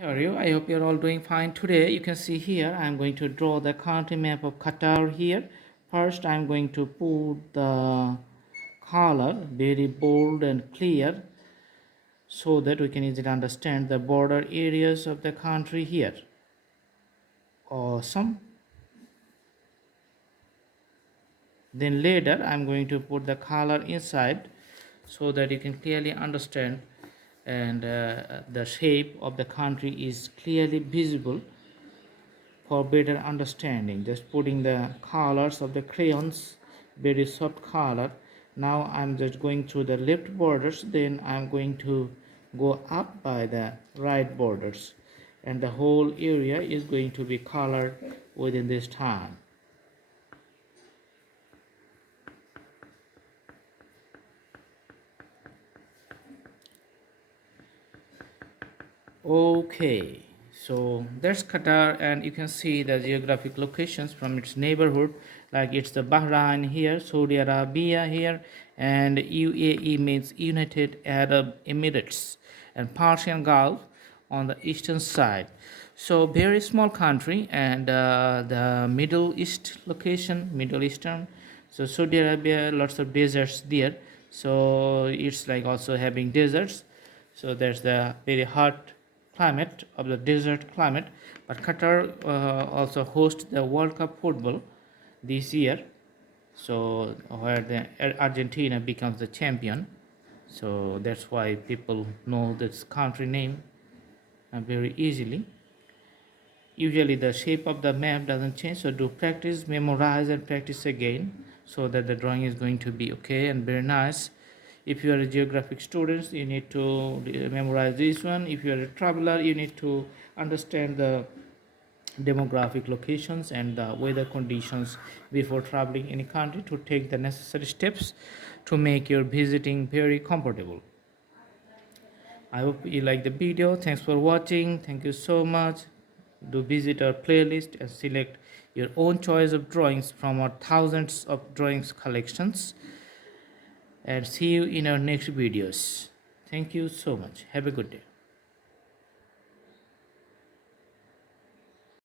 How are you? I hope you're all doing fine. Today you can see here I'm going to draw the country map of Qatar here. First I'm going to put the color very bold and clear so that we can easily understand the border areas of the country here. Awesome. Then later I'm going to put the color inside so that you can clearly understand and the shape of the country is clearly visible for better understanding. Just putting the colors of the crayons, very soft color. Now I'm just going through the left borders, then I'm going to go up by the right borders, and the whole area is going to be colored within this time. Okay, so there's Qatar, and you can see the geographic locations from its neighborhood, like it's the Bahrain here, Saudi Arabia here, and UAE means United Arab Emirates, and Persian Gulf on the eastern side. So very small country, and the Middle East location, Middle Eastern. So Saudi Arabia, lots of deserts there. So it's like also having deserts. So there's the very hot climate of the desert climate. But Qatar also hosts the World Cup football this year, so where the Argentina becomes the champion. So that's why people know this country name very easily. Usually the shape of the map doesn't change, so do practice, memorize and practice again so that the drawing is going to be okay and very nice. If you are a geographic student, you need to memorize this one. If you are a traveler, you need to understand the demographic locations and the weather conditions before traveling any country to take the necessary steps to make your visiting very comfortable. I hope you like the video. Thanks for watching. Thank you so much. Do visit our playlist and select your own choice of drawings from our thousands of drawings collections, and see you in our next videos. Thank you so much. Have a good day.